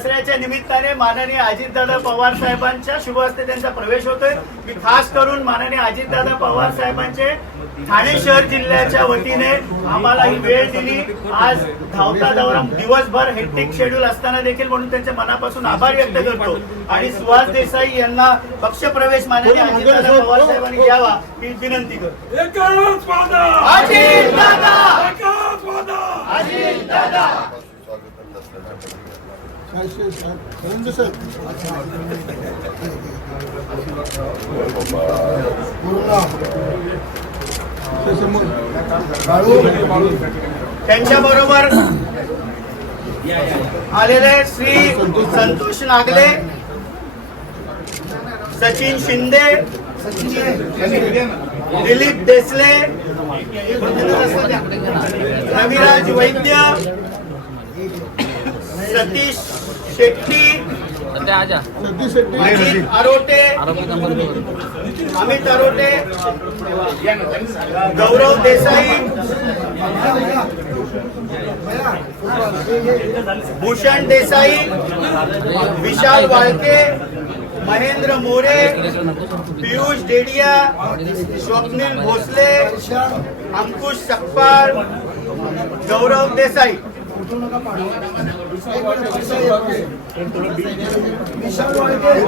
दसऱ्याच्या निमित्ताने माननीय अजितदादा पवार साहेबांच्या शुभ हस्ते त्यांचा प्रवेश होतोय. मी खास करून माननीय अजितदादा पवार साहेबांचे ठाणे शहर जिल्ह्याच्या वतीने आम्हाला ही वेळ दिली. आज धावता दौरा दिवसभर हेक्टिक शेड्यूल असताना देखील म्हणून त्यांच्या मनापासून आभार व्यक्त करतो. आणि सुहास देसाई यांना पक्षप्रवेश माननीय अजितदादा पवार साहेबांनी घ्यावा ही विनंती करतो. त्यांच्या बरोबर आलेले श्री संतोष नागले सचिन शिंदे दिलीप देसले रविराज वैद्य सतीश शेट्टी अजित आरोटे अमित आरोटे गौरव देसाई भूषण देसाई विशाल वाळके महेंद्र मोरे पियुष डेडिया स्वप्नील भोसले अंकुश सकपाळ गौरव देसाई. ¿Qué es